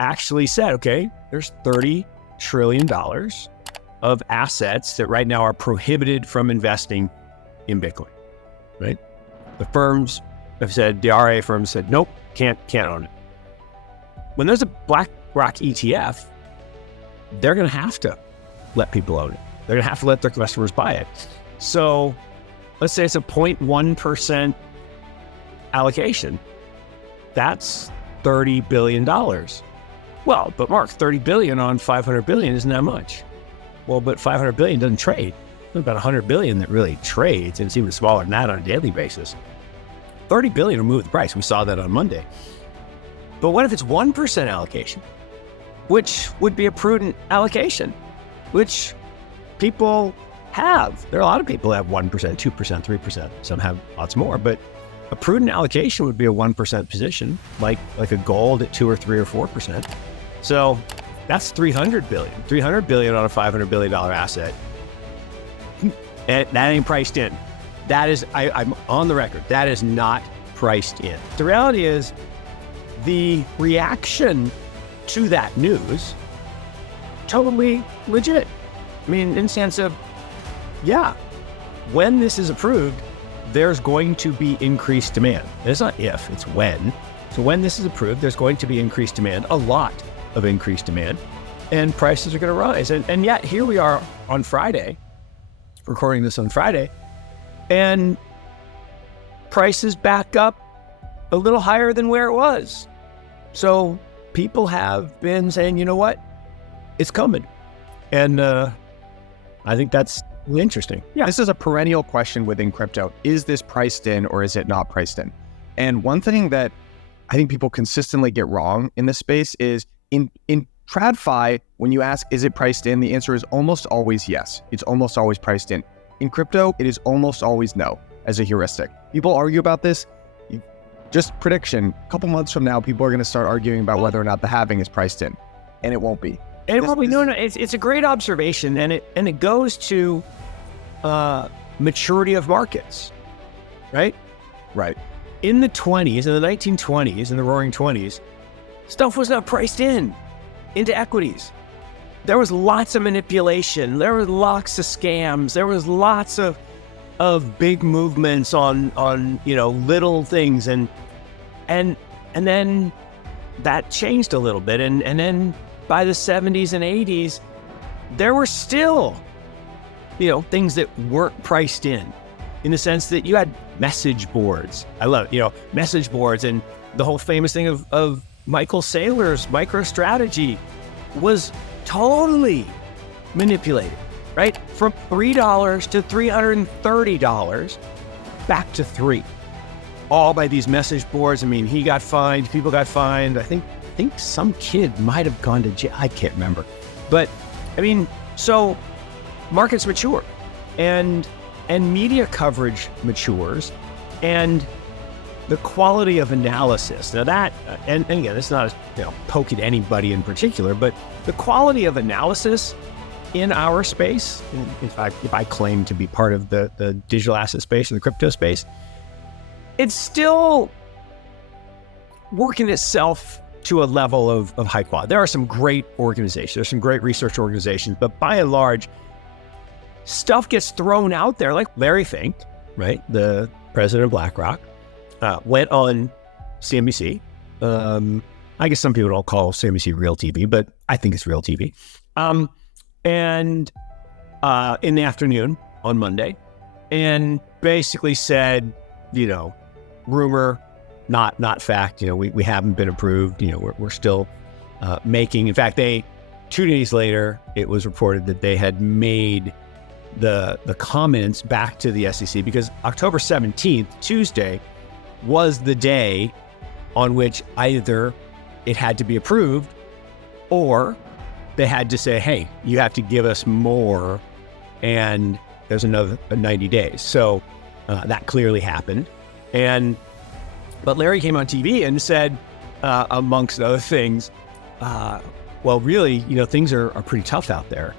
actually said, okay, there's $30 trillion of assets that right now are prohibited from investing in Bitcoin, right? The firms have said, the RIA firms said, nope, can't own it. When there's a BlackRock ETF, they're going to have to let people own it. They're going to have to let their customers buy it. So let's say it's a 0.1% allocation. That's $30 billion. Well, but Mark, 30 billion on 500 billion isn't that much. Well, but 500 billion doesn't trade. There's about 100 billion that really trades, and it's even smaller than that on a daily basis. 30 billion will move the price. We saw that on Monday. But what if it's 1% allocation, which would be a prudent allocation, which people have. There are a lot of people that have 1%, 2%, 3%. Some have lots more, but a prudent allocation would be a 1% position, like a gold at 2 or 3 or 4%. So that's 300 billion on a $500 billion asset. And that ain't priced in. That is, I'm on the record, that is not priced in. The reality is the reaction to that news, totally legit. I mean, in the sense of, yeah, when this is approved, there's going to be increased demand. And it's not if, it's when. So when this is approved, there's going to be increased demand, a lot of increased demand, and prices are going to rise. And yet here we are on Friday, recording this on Friday, and prices back up a little higher than where it was. So people have been saying, you know what, it's coming. And I think that's interesting. Yeah, this is a perennial question within crypto. Is this priced in or is it not priced in? And one thing that I think people consistently get wrong in this space is in TradFi, when you ask, is it priced in? The answer is almost always yes. It's almost always priced in. In crypto, it is almost always no as a heuristic. People argue about this. Just prediction, a couple months from now, people are going to start arguing about whether or not the halving is priced in, and it won't be. No, it's a great observation, and it goes to maturity of markets, right? Right. In the 20s, in the 1920s, in the roaring 20s, stuff was not priced into equities. There was lots of manipulation. There was lots of scams. There was lots of big movements on little things, and then that changed a little bit, and then by the 70s and 80s, there were still things that weren't priced in the sense that you had message boards. I love message boards, and the whole famous thing of Michael Saylor's MicroStrategy was totally manipulated, right? From $3 to $330 back to $3, all by these message boards. I mean, he got fined, people got fined. I think some kid might have gone to jail. I can't remember. But I mean, so markets mature, and media coverage matures, and the quality of analysis. Now that, and again, it's not poking anybody in particular, but the quality of analysis in our space, in fact, if I claim to be part of the digital asset space or the crypto space, it's still working itself to a level of high quality. There are some great organizations, there's some great research organizations, but by and large, stuff gets thrown out there, like Larry Fink, right? The president of BlackRock, went on CNBC. I guess some people don't call CNBC real TV, but I think it's real TV. And in the afternoon on Monday, and basically said, rumor, not fact. We haven't been approved. We're still making. In fact, 2 days later, it was reported that they had made the comments back to the SEC, because October 17th, Tuesday, was the day on which either it had to be approved or they had to say, hey, you have to give us more, and there's another 90 days. So that clearly happened. But Larry came on TV and said, amongst other things, well, really, things are pretty tough out there,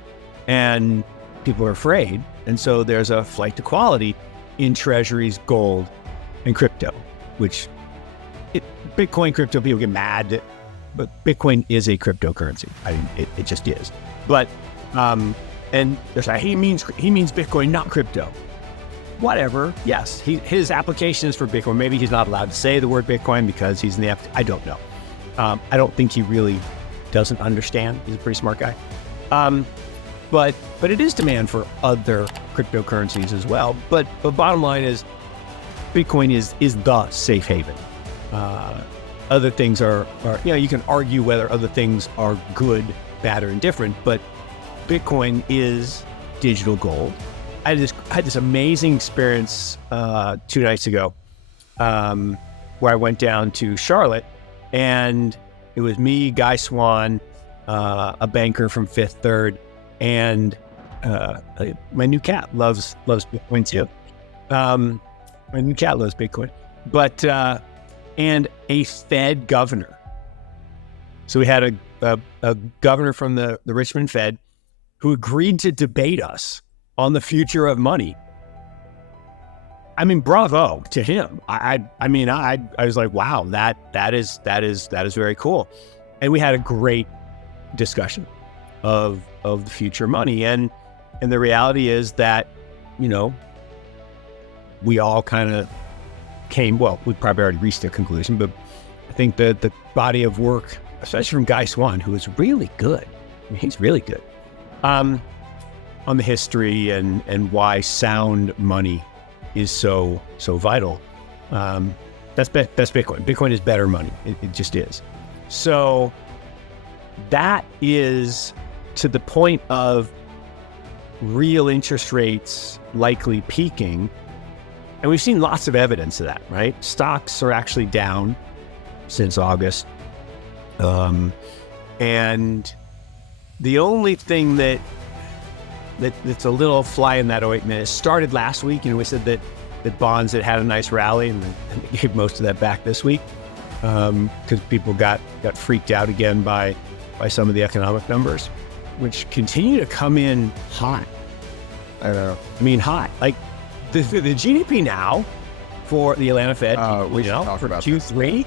and people are afraid. And so there's a flight to quality in treasuries, gold, and crypto, which Bitcoin, crypto, people get mad but Bitcoin is a cryptocurrency. I mean, it just is. But and there's he means Bitcoin, not crypto. Whatever. Yes, his application is for Bitcoin. Maybe he's not allowed to say the word Bitcoin because he's in the I don't know. I don't think he really doesn't understand. He's a pretty smart guy. But it is demand for other cryptocurrencies as well. But bottom line is, Bitcoin is the safe haven. Other things are you can argue whether other things are good, bad, or indifferent, but Bitcoin is digital gold. I had this amazing experience 2 nights ago where I went down to Charlotte, and it was me, Guy Swan, a banker from Fifth Third, and my new cat loves Bitcoin too. My new cat loves Bitcoin, but and a Fed governor. So we had a governor from the Richmond Fed who agreed to debate us on the future of money. I mean, bravo to him. I was like, wow, that is very cool. And we had a great discussion of the future of money. And the reality is that, we all kind of we probably already reached a conclusion, but I think that the body of work, especially from Guy Swan, who is really good. I mean, he's really good on the history and why sound money is so vital. That's Bitcoin. Bitcoin is better money. It just is. So that is to the point of real interest rates likely peaking. And we've seen lots of evidence of that, right? Stocks are actually down since August. And the only thing that's a little fly in that ointment, it started last week. We said that bonds had a nice rally, and they gave most of that back this week because people got freaked out again by some of the economic numbers, which continue to come in hot. I know. I mean, hot. Like the GDP now for the Atlanta Fed, we should talk for about Q3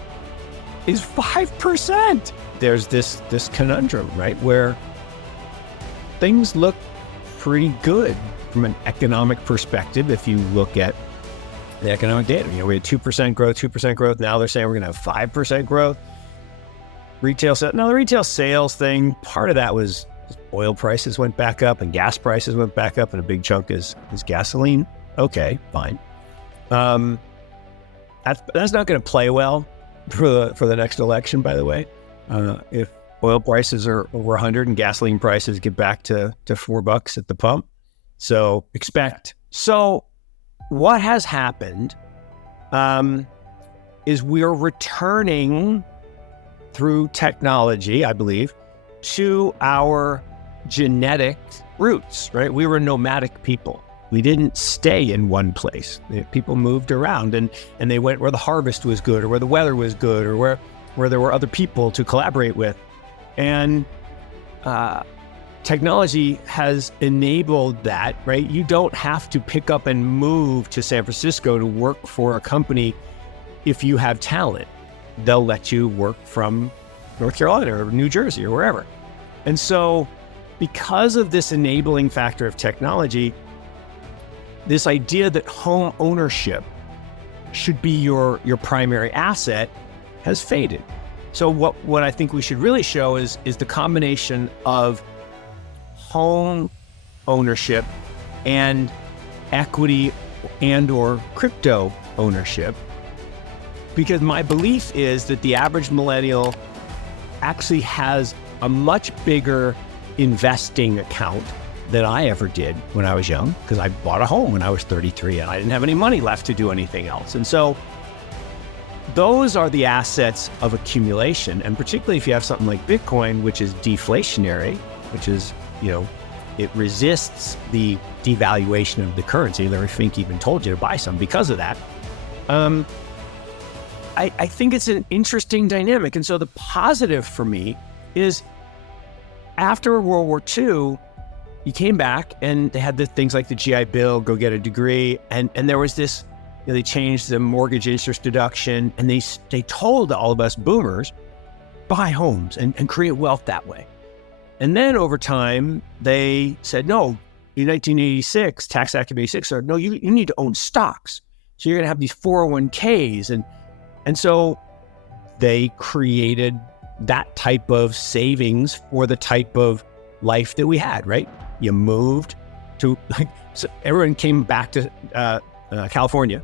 is 5%. There's this conundrum, right, where things look pretty good from an economic perspective. If you look at the economic data, we had 2% growth. Now they're saying we're going to have 5% growth. Now the retail sales thing, part of that was oil prices went back up and gas prices went back up, and a big chunk is gasoline. Okay, fine. That's not going to play well for the next election, by the way. If oil prices are over 100 and gasoline prices get back to $4 at the pump. So expect. So what has happened is we're returning through technology, I believe, to our genetic roots, right? We were nomadic people. We didn't stay in one place. People moved around and they went where the harvest was good or where the weather was good or where there were other people to collaborate with. And technology has enabled that, right? You don't have to pick up and move to San Francisco to work for a company if you have talent. They'll let you work from North Carolina or New Jersey or wherever. And so because of this enabling factor of technology, this idea that home ownership should be your primary asset has faded. So what I think we should really show is the combination of home ownership and equity and or crypto ownership. Because my belief is that the average millennial actually has a much bigger investing account than I ever did when I was young, because I bought a home when I was 33 and I didn't have any money left to do anything else. And so those are the assets of accumulation. And particularly if you have something like Bitcoin, which is deflationary, which is, it resists the devaluation of the currency. Larry Fink even told you to buy some because of that. I think it's an interesting dynamic. And so the positive for me is after World War II, you came back and they had the things like the GI Bill, go get a degree. And there was this, they changed the mortgage interest deduction, and they told all of us boomers, buy homes and create wealth that way. And then over time, they said, no, in 1986, Tax Act of 86 said, no, you need to own stocks. So you're going to have these 401ks. And so they created that type of savings for the type of life that we had, right? You moved to, so everyone came back to California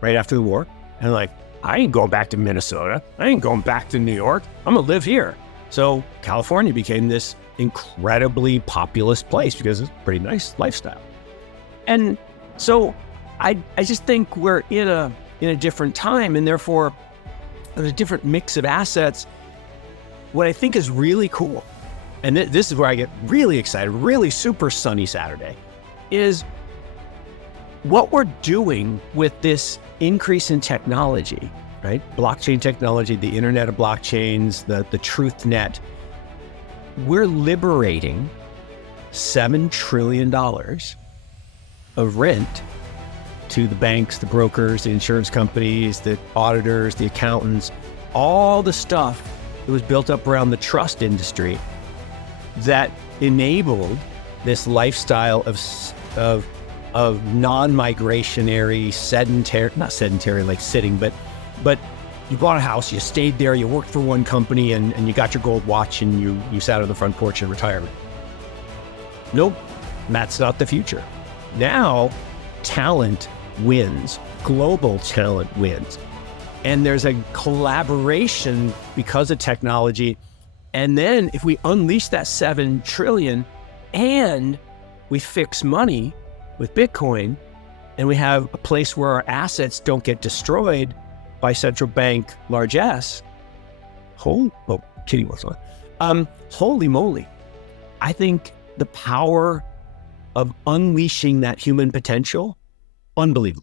right after the war. And like, I ain't going back to Minnesota. I ain't going back to New York. I'm going to live here. So California became this incredibly populous place because it's a pretty nice lifestyle. And so I just think we're in a different time, and therefore there's a different mix of assets. What I think is really cool, and this is where I get really excited, really super sunny Saturday, is what we're doing with this increase in technology, right? Blockchain technology, the internet of blockchains, the truth net. We're liberating $7 trillion of rent to the banks, the brokers, the insurance companies, the auditors, the accountants, all the stuff that was built up around the trust industry that enabled this lifestyle of non-migrationary, sedentary, not sedentary like sitting, but you bought a house, you stayed there, you worked for one company, and you got your gold watch, and you sat on the front porch in retirement. Nope, that's not the future. Now, talent wins. Global talent wins. And there's a collaboration because of technology. And then if we unleash that 7 trillion and we fix money with Bitcoin, and we have a place where our assets don't get destroyed by central bank largesse, Kitty wants on. Holy moly. I think the power of unleashing that human potential, unbelievable.